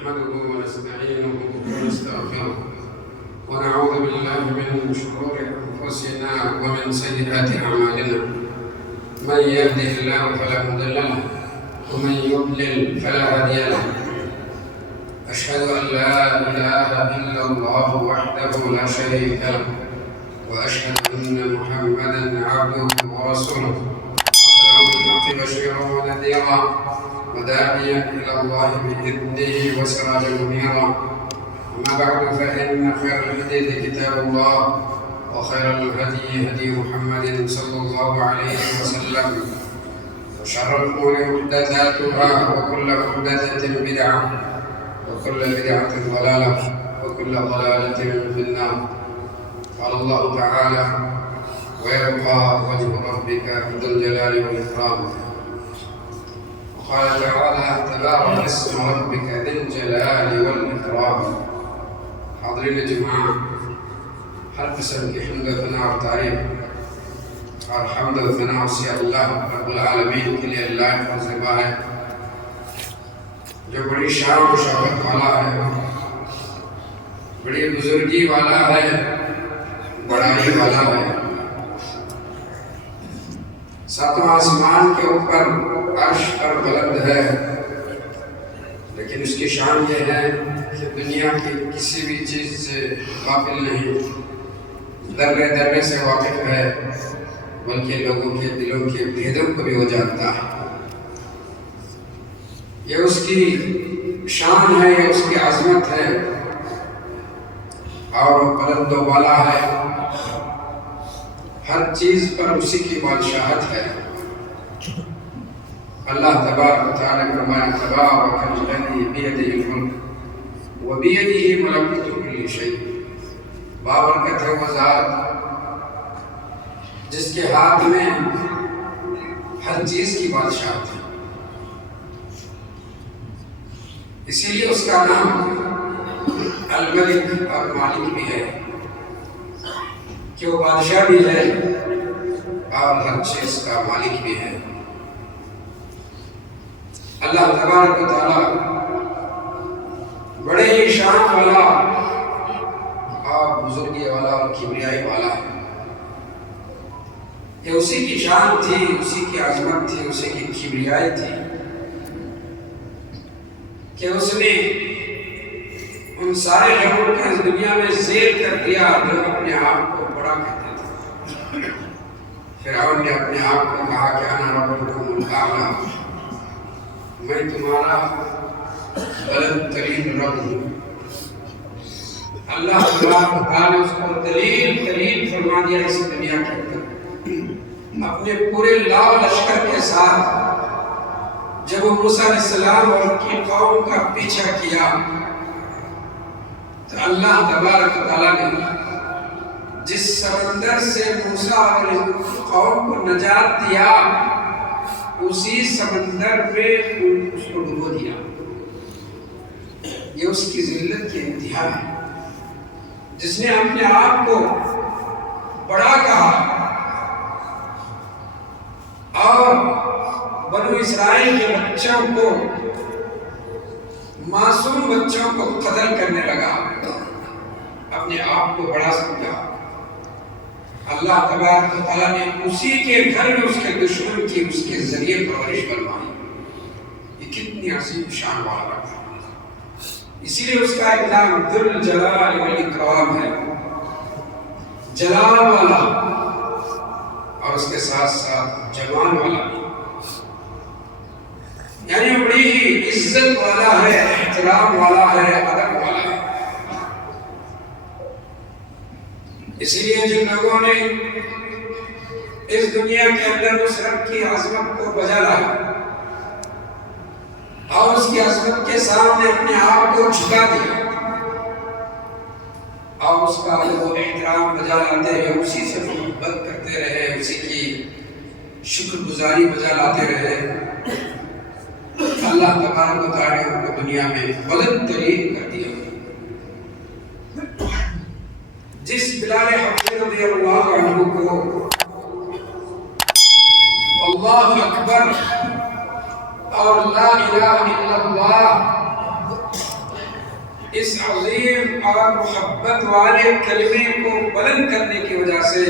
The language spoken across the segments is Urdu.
نحمده ونستعينه ونستغفره ونعوذ بالله من شرور أنفسنا ومن سيئات أعمالنا. من يهده الله فلا مضل له ومن يضلل فلا هادي له. أشهد أن لا إله إلا الله وحده لا شريك له وأشهد أن محمدا عبده ورسوله أرسله بالحق بشيرا ونذيرا وداعيا إلى الله بإذنه وسراجا منيرا. أما بعد فإن خير الحديث كتاب الله وخير الهدي هدي محمد صلى الله عليه وسلم وشر الأمور محدثاتها وكل محدثة بدعة وكل بدعة ضلالة وكل ضلالة في النار. قال الله تعالى: ويبقى وجه ربك ذو الجلال والإكرام. وقال تعالى: تبارك اسم ربك ذي الجلال والإكرام. حاضرين يا جماعة، ہر قسم کی حمد و ثناء اور تعریف اور حمد و ثناء اسی اللہ رب العالمین کے لیے اللہ کا ذبح ہے جو بڑی شان و شوکت والا ہے، بڑی بزرگی والا ہے، بڑائی والا ہے. ساتوں آسمان کے اوپر عرش پر بلند ہے، لیکن اس کی شان یہ ہے کہ دنیا کی کسی بھی چیز سے غافل نہیں، ذرے ذرے سے واقف ہے، بلکہ لوگوں کے دلوں کے بھیدوں کو بھی وہ جانتا ہے. یہ اس کی شان ہے، یہ اس کی عظمت ہے، اور وہ بلند و بالا ہے. ہر چیز پر اسی کی بادشاہت ہے. اللہ تبارک و تعالی فرمایا: تبارک الذی بیدہ الملک وبیدہ ملکوت کل شیء. بابرکت ہے وہ ذات جس کے ہاتھ میں ہر چیز کی بادشاہت ہے. اسی لیے اس کا نام الملک اور مالک بھی ہے کہ وہ بادشاہ بھی ہے اور ہر چیز کا مالک بھی ہے. اللہ تبارک و تعالی بڑے ہی شان والا اور بزرگی والا اور کبریائی والا ہے. یہ اسی کی شان تھی، اسی کی عظمت تھی، اسی کی کبریائی تھی کہ اس نے ان سارے لوگوں کو اس دنیا میں زیر کر دیا جو اپنے آپ کو بڑا کہتے تھے. فرعون نے اپنے آپ کو کہا کہ انا ربکم الاعلی، میں تمہارا بلند ترین رب ہوں. اللہ تعالیٰ نے اس کو دلیل ترین فرما دیا اس دنیا کے اندر. اپنے پورے لاؤ لشکر کے ساتھ جب وہ موسیٰ علیہ السلام اور ان کی قوم کا پیچھا کیا تو اللہ تبارک و تعالیٰ نے جس سمندر سے موسیٰ اور قوم کو نجات دیا اسی سمندر پہ اس کو ڈبو دیا. یہ اس کی ذلت کی انتہا ہے جس نے اپنے آپ کو بڑا کہا اور بنو اسرائیل کے بچوں کو، معصوم بچوں کو قتل کرنے لگا، اپنے آپ کو بڑا سمجھا. اللہ تبارک و تعالیٰ نے اسی کے گھر میں اس کے دشمن کی اس کے ذریعے پرورش فرمائی. یہ کتنی عظیم شان والا ہے. اسی لیے اس کا ایک نام ذو الجلال والاکرام ہے، جلال والا اور اس کے ساتھ ساتھ جمال والا بھی. یعنی بڑی ہی عزت والا ہے، احترام والا ہے، ادب والا ہے. اسی لیے جن لوگوں نے اس دنیا کے اندر اس رب کی عظمت کو بجا لایا اور اس کی عظمت کے سامنے اپنے آپ کو جھکا دیا اور اس کا وہ احترام بجا لاتے رہے، اسی سے محبت کرتے رہے، اسی کی شکر گزاری بجا لاتے رہے، اللہ تبارک و تعالی ان کو دنیا میں بلند ترین کر دیا. جس بلال حبشی رضی اللہ عنہ کو اللہ اکبر اور لا الہ الا اللہ اس عظیم اور محبت والے کلمے کو بلند کرنے کی وجہ سے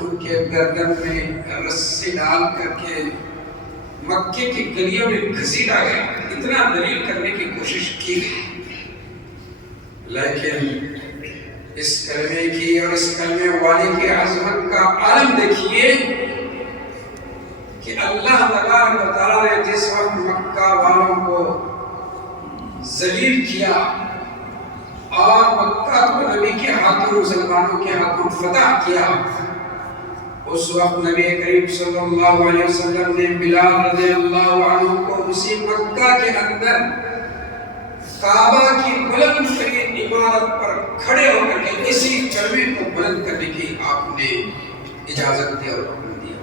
ان کے گردن میں رسی ڈال کر کے مکے کی گلیوں میں گھسیٹا گیا، اتنا دلیل کرنے کی کوشش کی گئی، لیکن اس کلمے کی اور اس کلمے والے کی عظمت کا عالم دیکھیے کہ اللہ تبارک و تعالیٰ نے جس وقت مکہ والوں کو ذلیل کیا اور مکہ کو نبی کے ہاتھوں مسلمانوں کے ہاتھوں فتح کیا، اس وقت نبی کریم صلی اللہ علیہ وسلم نے بلال رضی اللہ عنہ کو اسی مکہ کے اندر کعبہ کی بلند ترین عمارت پر کھڑے ہو کر کے اسی کلمے کو بلند کرنے کی آپ نے اجازت دی اور حکم دیا۔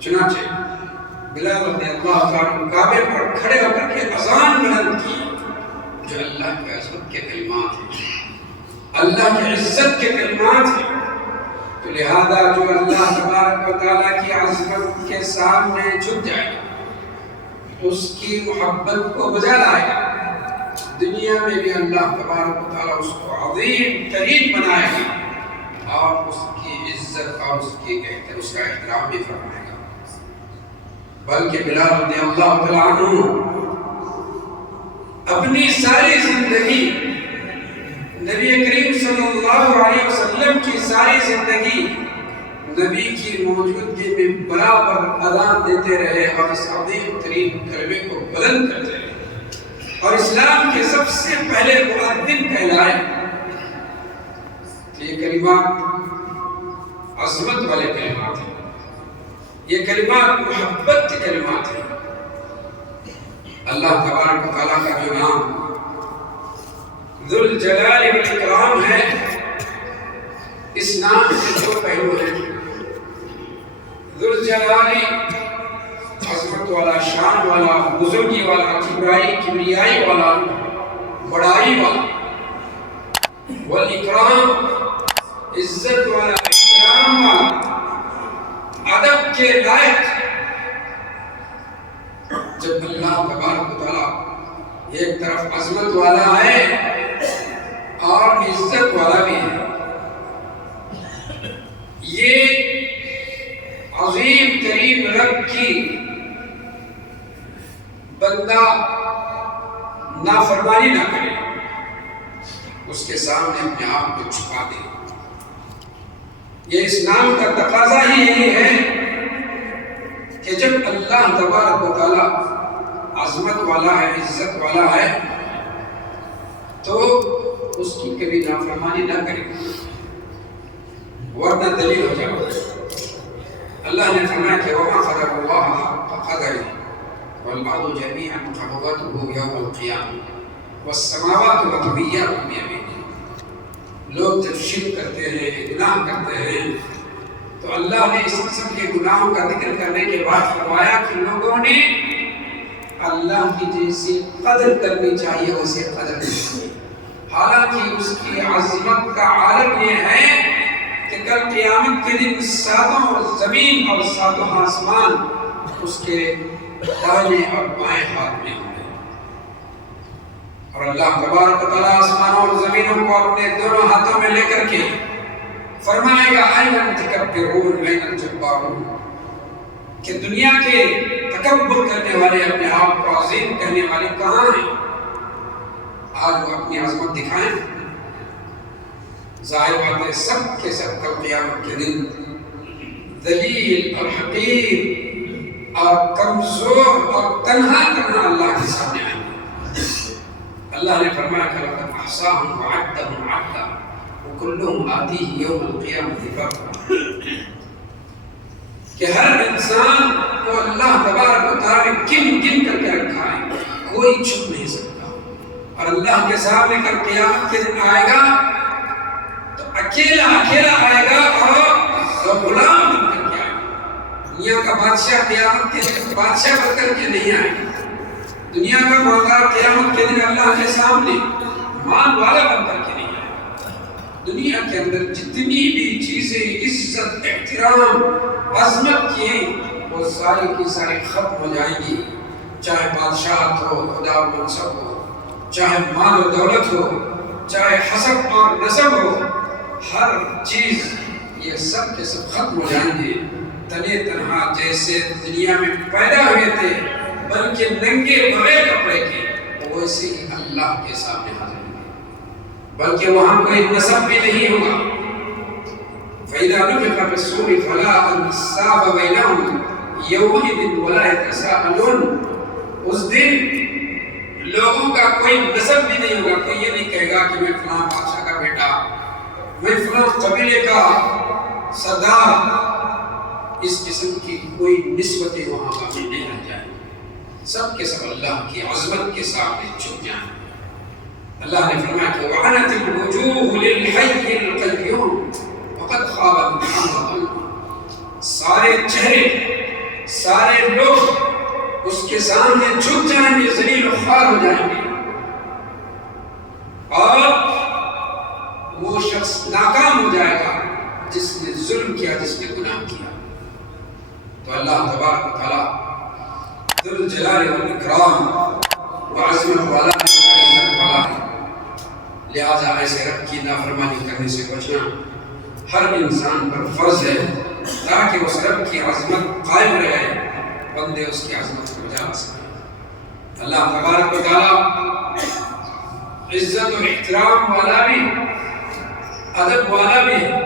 چنانچہ بلال رضی اللہ عنہ کعبے پر کھڑے ہو کر کے اذان بلند کی جو اللہ کی عظمت کے کلمات ہیں، اللہ کی عزت کے کلمات ہیں۔ تو لہذا جو اللہ تبارک و تعالیٰ کی عظمت کے سامنے جھک جائے، اس کی محبت کو بجا لائے گا، دنیا میں بھی اللہ تبارک و تعالیٰ اس کو عظیم ترین بنائے گا اور اس کی عزت اور اس کا احترام بھی فرمائے گا۔ بلکہ بلال رضی اللہ تعالیٰ عنہ اپنی ساری زندگی نبی کریم صلی اللہ علیہ وسلم کی ساری زندگی نبی کی موجودگی میں برابر اذان دیتے رہے اور اس عظیم ترین کلمے کو بلند کرتے رہے اور اسلام کے سب سے پہلے مؤذن کہلائے۔ یہ کلمات عظمت والے کلمات ہیں، یہ کلمات محبت کے کلمات ہیں۔ اللہ تبارک و تعالیٰ کا جو نام ذو الجلال والاکرام ہے، اس نام کے دو پہلو ہیں۔ ذو الجلال عظمت والا، شان والا، بزرگی والا، کبریائی والا، بڑائی والا، والاکرام عزت والا، احترام والا، ادب کے لائق۔ جب اللہ تبارک و تعالیٰ ایک طرف عظمت والا ہے اور عزت والا بھی ہے، یہ عظیم ترین رب کی بندہ نافرمانی نہ کرے، اس کے سامنے اپنے آپ کو چھپا دے۔ یہ اس نام کا تقاضا ہی یہی ہے کہ جب اللہ تبارک و تعالیٰ عظمت والا ہے، عزت والا ہے، تو اس کی کبھی نافرمانی نہ کرے، ورنہ دلیل ہو جائے۔ اللہ نے فرمایا کہ وَمَا قَدَرَ اللَّهَ حَقَّ قَدْرِهِ وَالْأَرْضُ جَمِيعًا قَبْضَتُهُ يَوْمَ الْقِيَامَةِ وَالسَّمَاوَاتُ مَطْوِيَّاتٌ بِيَمِينِهِ۔ لوگ جب شرک کرتے ہیں، گناہ کرتے ہیں، تو اللہ نے اس قسم کے گناہوں کا ذکر کرنے کے بعد فرمایا کہ لوگوں نے اللہ کی جیسی قدر کرنی چاہیے اسے قدر کرنی چاہیے، حالانکہ اس کی عظمت کا عالم یہ ہے کہ کل قیامت کے دن ساتوں زمین اور ساتوں آسمان اس کے دائیں اور بائیں ہاتھ میں ہوں گے، اور اللہ تبارک و تعالیٰ آسمانوں اور زمینوں کو اپنے دونوں ہاتھوں میں لے کر کے فرمائے گا اَيْنَ الْمُتَكَبِّرُونَ أَيْنَ الْجَبَّارُونَ، کہ دنیا کے تکبر کرنے والے، اپنے آپ کو عظیم کہنے والے کہاں ہیں؟ آج وہ اپنی عظمت دکھائیں۔ ظاہر بات ہے سب کے سب کل قیامت کے دن ذلیل اور حقیر اور کمزور اور تنہا اللہ کے سامنے آئیں گے۔ اللہ نے فرمایا کہ لَقَدْ أَحْصَاهُمْ وَعَدَّهُمْ عَدًّا وَكُلُّهُمْ آتِيهِ يَوْمَ الْقِيَامَةِ فَرْدًا، کہ ہر انسان کو اللہ تبارک و تعالیٰ نے گن کر کے رکھا ہے، کوئی چھپ نہیں سکتا، اور اللہ کے سامنے کل قیامت کے دن آئے گا تو اکیلا آئے گا اور غلام بن کر کے آئے گا۔ دنیا کا بادشاہ قیامت کے دن بادشاہ بن کر کے نہیں آئے گا، دنیا کا مالدار قیامت کے دن اللہ کے سامنے مال والا بن کر کے نہیں آئے گا۔ دنیا کے اندر جتنی بھی چیزیں عزت، احترام، عظمت کی ہیں، وہ ساری کی ساری ختم ہو جائیں گی، چاہے بادشاہت ہو، خدا و منصب ہو، چاہے مال و دولت ہو، چاہے حسب اور نسب ہو، ہر چیز یہ سب کے سب ختم ہو جائیں گے۔ تنے تنہا جیسے دنیا میں پیدا ہوئے تھے بلکہ ننگے بغیر کپڑے کے، ویسے ہی اللہ کے سامنے حاضر ہوں گے، بلکہ وہاں کوئی نسب بھی نہیں ہوگا۔ فَإِذَا نُفِخَ فِي الصُّورِ فَلَا أَنْسَابَ بَيْنَهُمْ يَوْمَئِذٍ وَلَا يَتَسَاءَلُونَ، اس دن لوگوں کا کوئی نسب بھی نہیں ہوگا، کوئی یہ نہیں کہے گا کہ میں فلاں بادشاہ کا بیٹا، میں فلاں قبیلے کا سردار۔ اس قسم کی کوئی نسبتیں وہاں باقی نہیں رہ جائیں، سب کے سب اللہ کی عظمت کے سامنے جھک جائیں۔ اللہ نے فرمایا کہ وَعَنَتِ الْوُجُوهُ لِلْحَيِّ الْقَيُّومِ وَقَدْ خَابَ مَنْ خَابَ، سارے چہرے، سارے لوگ اس کے سامنے جھک جائیں گے، ذلیل و خوار ہو جائیں گے، اور وہ شخص ناکام ہو جائے گا جس نے ظلم کیا، جس نے گناہ کیا۔ تو اللہ تبارک و تعالی ذو الجلال والاکرام وعظمت والا ہے، لہذا ایسے رب کی نافرمانی کرنے سے بچنا ہر انسان پر فرض ہے، تاکہ اس رب کی عظمت قائم رہے، بندے اس کی عظمت کو بجا سکیں۔ اللہ تبارک و تعالی عزت و احترام والا بھی، ادب والا بھی ہے،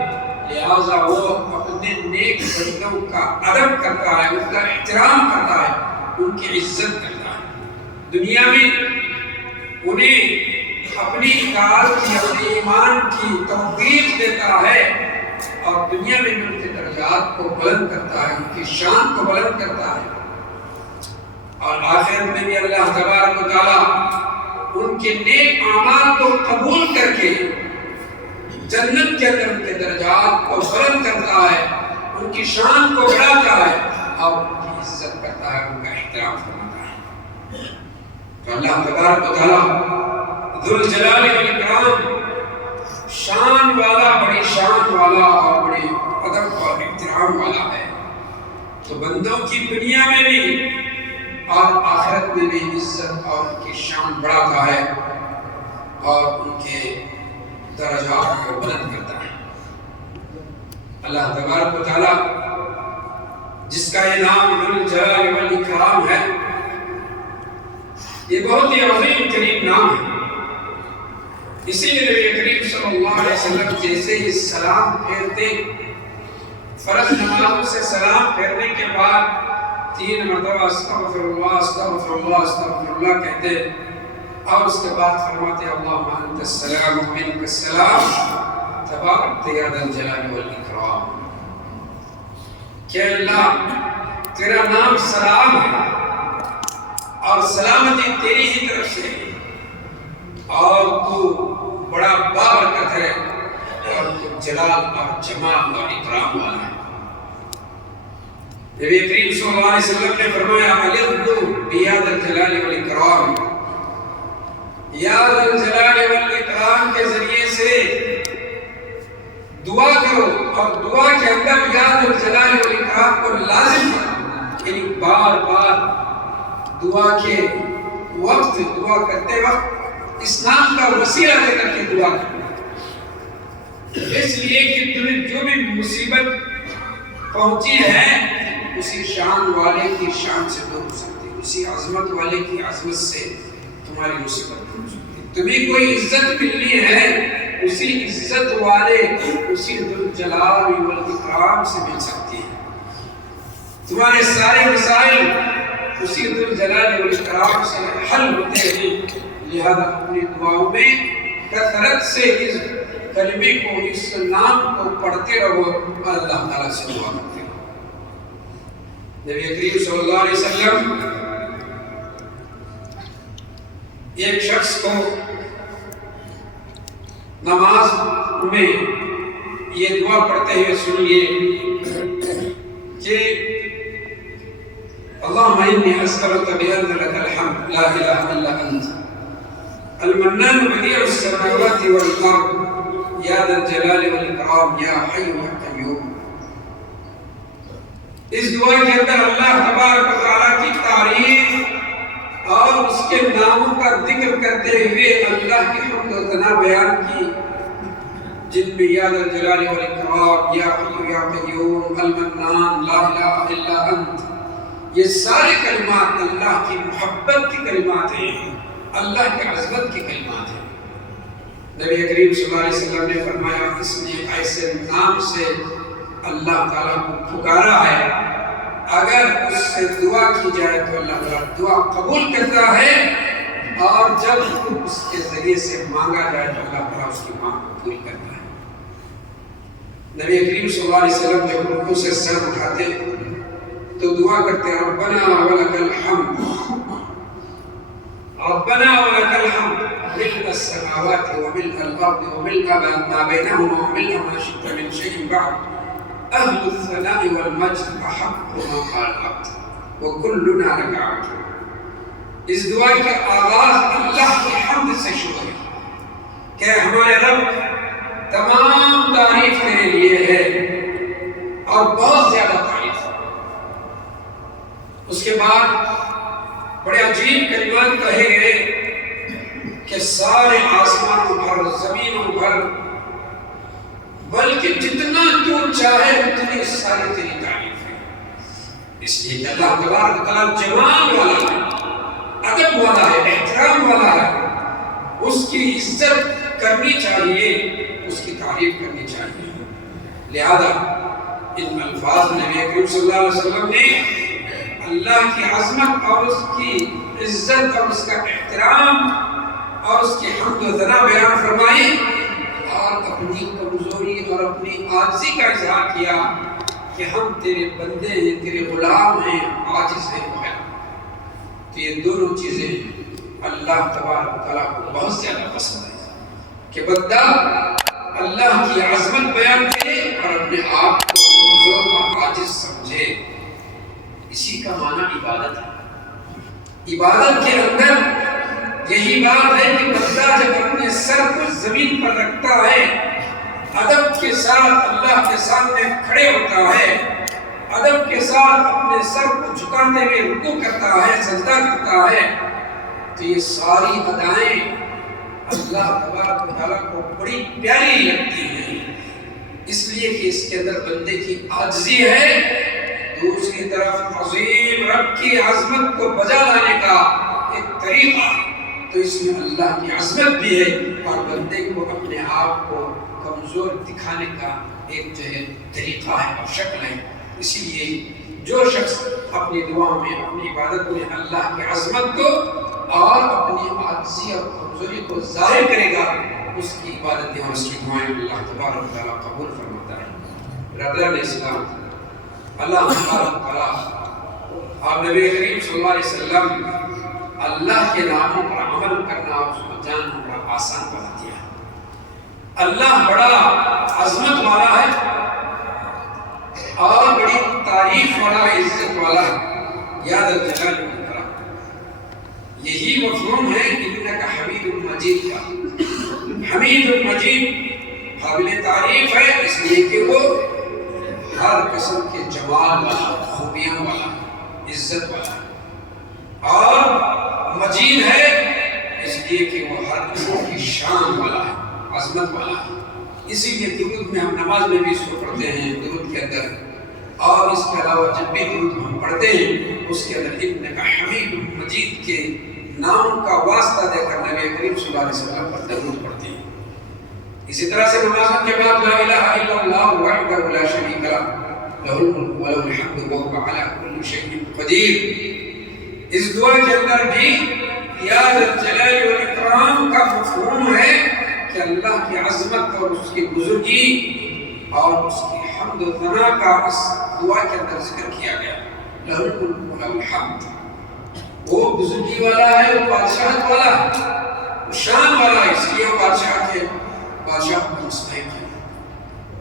لہذا وہ اپنے نیک بندوں کا ادب کرتا ہے، ان کا احترام کرتا ہے، ان کی عزت کرتا ہے، دنیا میں انہیں اپنی اطاعت کی، اپنے ایمان کی توفیق دیتا ہے، اور دنیا میں ان کے درجات کو بلند کرتا ہے، ان کی شان کو بلند کرتا ہے، اور آخرت میں بھی اللہ تبارک و تعالی ان کے نیک اعمال کو قبول کر کے جنت کے اندر ان کے درجات کو بلند کرتا ہے، ان کی شان کو بڑھاتا ہے، اور ان کی عزت کرتا ہے، ان کا احترام فرماتا ہے۔ تو اللہ تبارک و تعالی ذو الجلال والاکرام شان والا، بڑی شان والا اور بڑی ادب اور احترام والا ہے، تو بندوں کی دنیا میں بھی اور آخرت میں بھی عزت اور ان کی شان بڑھاتا ہے، اور ان کے درجات کو بلند کرتا ہے۔ اللہ تبارک و تعالی جس کا یہ نام ذو الجلال والاکرام ہے، یہ بہت ہی عظیم ترین نام ہے، اسی لیے نبی کریم صلی اللہ علیہ وسلم جیسے ہی سلام پھیرتے، فرض نمازوں سے سلام پھیرنے کے بعد 3 مرتبہ استغفر اللہ استغفر اللہ استغفر اللہ کہتے، اور اس کے بعد فرماتے اللہم انت السلام و منک السلام تبارک یا ذا الجلال والاکرام، کہ اللہ تیرا نام سلام ہے اور سلامتی تیری ہی طرف سے ہے، اور تو بڑا بابرکت ہے، اور تو جلال اور جمال اور اکرام والا ہے۔ نبی کریم صلی اللہ علیہ وسلم نے فرمایا علیہ بیا ذا الجلال والاکرام، یا ذا الجلال والاکرام کے ذریعے سے دعا کرو، اور دعا کے اندر یا ذا الجلال والاکرام کو لازم کرو، یعنی بار بار دعا کے وقت، دعا کرتے وقت اس نام کا وسیلہ دے کر کے دعا کرو، اس لیے کہ تمہیں جو بھی مصیبت پہنچی ہے اسی شان والے کی شان سے دور ہو سکتی، اسی عظمت والے کی عظمت سے تمہاری مصیبت دور ہو سکتی، تمہیں کوئی عزت ملنی ہے اسی عزت والے، اسی ذو الجلال والاکرام سے مل سکتی ہے، تمہارے سارے مسائل اسی ذو الجلال والاکرام سے حل ہوتے ہیں، لہذا اپنی دعاؤں میں کثرت سے اس کلمے کو، اس نام کو پڑھتے رہو اور اللہ تعالیٰ سے دعا کرتے رہو۔ نبی کریم صلی اللہ علیہ وسلم ایک شخص کو نماز میں یہ دعا پڑھتے ہوئے سنیے کہ اللہم انی اسألک بأن لک الحمد لا الہ الا انت المنان بدیع السماوات والارض یا ذا الجلال والاکرام یا حی یا قیوم۔ اس دعا کے اندر اللہ تبارک و تعالیٰ کی تعریف اور اس کے ناموں کا ذکر کرتے ہوئے اللہ کی حمد و ثنا بیان کی، جن میں یا ذا الجلال والاکرام، یا حی یا قیوم، المنان، لا الہ الا انت، یہ سارے کلمات اللہ کی محبت کی کلمات ہیں، اللہ کی عظمت کی کلمات ہیں۔ نبی کریم صلی اللہ علیہ وسلم نے فرمایا اس نے ایسے نام سے اللہ تعالیٰ کو پکارا ہے، اگر اس سے دعا کی جائے تو اللہ تعالیٰ دعا قبول کرتا ہے، اور جب اس کے ذریعے سے مانگا جائے تو اللہ تعالیٰ اس کی مانگ کو پوری کرتا ہے۔ نبی کریم صلی اللہ علیہ وسلم جب رکوع سے سر اٹھاتے تو دعا کرتے ربنا ولک الحمد، ربنا ولک الحمد ملء السماوات وملء الارض وملء ما بينهما وملء ما شئت من شيء بعد، اهل الثناء والمجد احق ما قال العبد وكلنا لك عبد۔ اس دعا کا آغاز اللہ کی حمد سے شروع ہے کہ ہمارے رب تمام تعریف تیرے لیے ہے اور بہت زیادہ تعریف۔ اس کے بعد بڑے عجیب کلمات کہے گئے کہ سارے آسمانوں پر، زمینوں پر، بلکہ جتنا تو چاہے اتنی ساری تیری تعریف ہے، اس لیے کہ اللہ تبارک و تعالیٰ جمال والا ہے، ادب والا ہے، احترام والا ہے، اس کی عزت کرنی چاہیے، اس کی تعریف کرنی چاہیے۔ لہذا ان الفاظ نبی کریم صلی اللہ علیہ وسلم نے اللہ کی عظمت اور اس کی عزت اور اس کا احترام اور اس کی حمد و ثنا بیان فرمائی، اور اپنی کمزوری اور اپنی عاجزی کا اظہار کیا کہ ہم تیرے بندے ہیں، تیرے غلام ہیں، عاجز ہیں۔ تو یہ دونوں چیزیں اللہ تبارک و تعالیٰ کو بہت زیادہ پسند ہے کہ بندہ اللہ کی عظمت بیان کرے اور اپنے آپ کو کمزور اور عاجز سمجھے۔ اسی کا معنی عبادت ہے۔ عبادت کے اندر یہی بات ہے کہ بندہ جب اپنے سر کو زمین پر رکھتا ہے، ادب کے ساتھ اللہ کے سامنے کھڑے ہوتا ہے، ادب کے ساتھ اپنے سر کو جھکاتے ہوئے رکوع کرتا ہے، سجدہ کرتا ہے، تو یہ ساری ادائیں اللہ تبارک و تعالیٰ کو بڑی پیاری لگتی ہیں، اس لیے کہ اس کے اندر بندے کی عاجزی ہے، دوسری طرف عظیم رب کی عظمت کو بجا لانے کا ایک طریقہ ہے۔ تو اس میں اللہ کی عظمت بھی ہے اور بندے کو اپنے آپ کو کمزور دکھانے کا ایک جو ہے طریقہ ہے اور شکل ہے۔ اسی لیے جو شخص اپنی دعا میں، اپنی عبادت میں اللہ کی عظمت کو اور اپنی عاجزی اور کمزوری کو ظاہر کرے گا، اس کی عبادتیں اور اس کی دعائیں اللہ تبارک و تعالیٰ قبول فرماتا ہے۔ برادران اسلام، اللہ تبارک و تعالیٰ آپ نبی کریم صلی اللہ علیہ وسلم اللہ کے ناموں پر عمل کرنا اور اس کو جاننا بڑا آسان بنا دیا ہے۔ اللہ بڑا عظمت والا ہے اور بڑی تعریف والا، عزت والا ہے، یا ذا الجلال والاکرام۔ یہی مفہوم ہے انک حمید مجید کا۔ حمید مجید قابل تعریف ہے اس لیے کہ وہ ہر قسم کے جمال والا، خوبیاں والا، عزت والا ہے، اور مجید ہے اس لیے کہ وہ ہر قسم کی شان والا ہے، عظمت والا ہے۔ اسی لیے درود میں ہم نماز میں بھی اس کو پڑھتے ہیں، درود کے اندر، اور اس کے علاوہ جب بھی درود ہم پڑھتے ہیں اس کے اندر انک حمید مجید کے نام کا واسطہ دے کر نبی کریم صلی اللہ علیہ وسلم پر درود پڑھتے ہیں۔ اسی طرح سے نماز کے بعد لا الہ الا اللہ وحدہ لا شریک لہ لہ الملک وله الحمد وهو على كل شيء قدیر۔ اس دعا کے اندر بھی یا ذا الجلال والاکرام کا مفہوم ہے کہ اللہ کی عظمت اور اس کی بزرگی اور اس کی حمد و ثنا کا اس دعا کے اندر ذکر کیا گیا۔ لہ الملک وله الحمد، وہ بزرگی والا ہے، وہ بادشاہت والا ہے، وہ شان والا ہے، اس لیے وہ بادشاہ کے بادشاہ کو مستحق ہے۔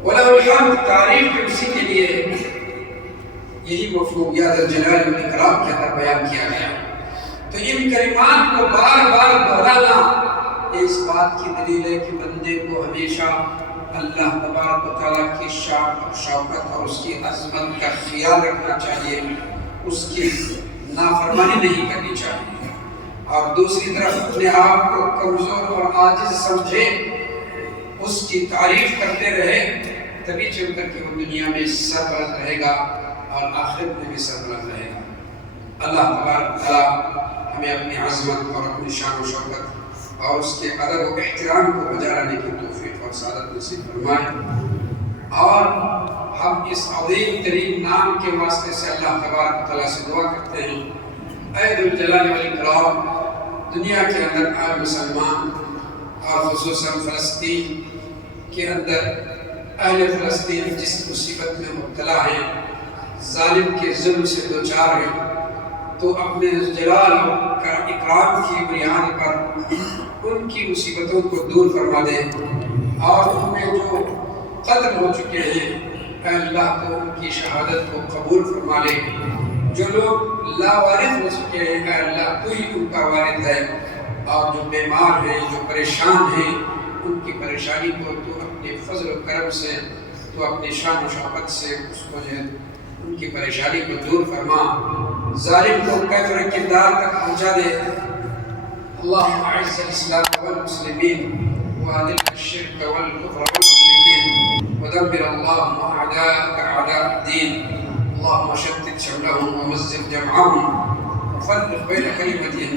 وَلَهُ الْحَمْدُ، تعریف بھی اسی کے لیے ہے۔ یہی مفہوم یا ذا الجلال والاکرام کے اندر بیان کیا گیا۔ تو ان کلمات کو بار بار دہرانا یہ اس بات کی دلیل ہے کہ بندے کو ہمیشہ اللہ تبارک و تعالیٰ کی شان اور شوکت اور اس کی عظمت کا خیال رکھنا چاہیے، اس کی نافرمانی نہیں کرنی چاہیے۔ اور دوسری طرف اپنے آپ کو کمزور اور عاجز سمجھے، اس کی تعریف کرتے رہے، تبھی چل کر کے وہ دنیا میں سربلند رہے گا اور آخرت میں بھی سربلند رہے گا۔ اللہ تبارک تعالیٰ ہمیں اپنی عظمت اور اپنی شان و شوکت اور اس کے ادب و احترام کو بجا لانے کی توفیق اور سعادت نصیب فرمائے، اور ہم اس عظیم ترین نام کے واسطے سے اللہ تبارک تعالیٰ سے دعا کرتے ہیں، اے ذوالجلال والاکرام، دنیا کے اندر آج مسلمان اور خصوصاً فلسطین کے اندر اہل فلسطین جس مصیبت میں مبتلا ہیں، ظالم کے ظلم سے دوچار ہیں، تو اپنے جلال کا اکرام کی بنیاد پر ان کی مصیبتوں کو دور فرما دے، اور ان میں جو قتل ہو چکے ہیں اے اللہ تو ان کی شہادت کو قبول فرما لے، جو لوگ لاوارث ہو چکے ہیں اے اللہ تو ہی ان کا وارث ہے، اور جو بیمار ہیں، جو پریشان ہیں، ان کی پریشانی کو تو اپنے فضل و کرم سے، تو اپنی شان و شوکت سے اس کو جو ہے ان کی پریشانی کو دور فرما، ظالم کو کفر کردار تک پہنچا دے۔ اللہم اعز الاسلام والمسلمین واذل الشرک والکفر والمشرکین ودمر اللہم اعداءک اعداء الدین، اللہم شتت شملهم ومزق جمعهم وفرق بین کلمتهم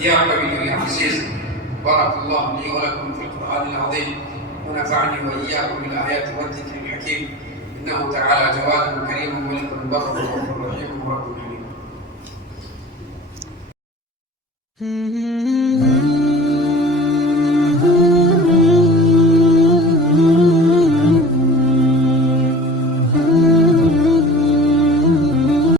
یا قوی یا عزیز۔ بارک اللہ لی ولکم فی القرآن العظیم ونفعني وإياكم بالآيات والذكر الحكيم، إنه تعالى جواد كريم ملك بر وغفور رحيم ورب حليم۔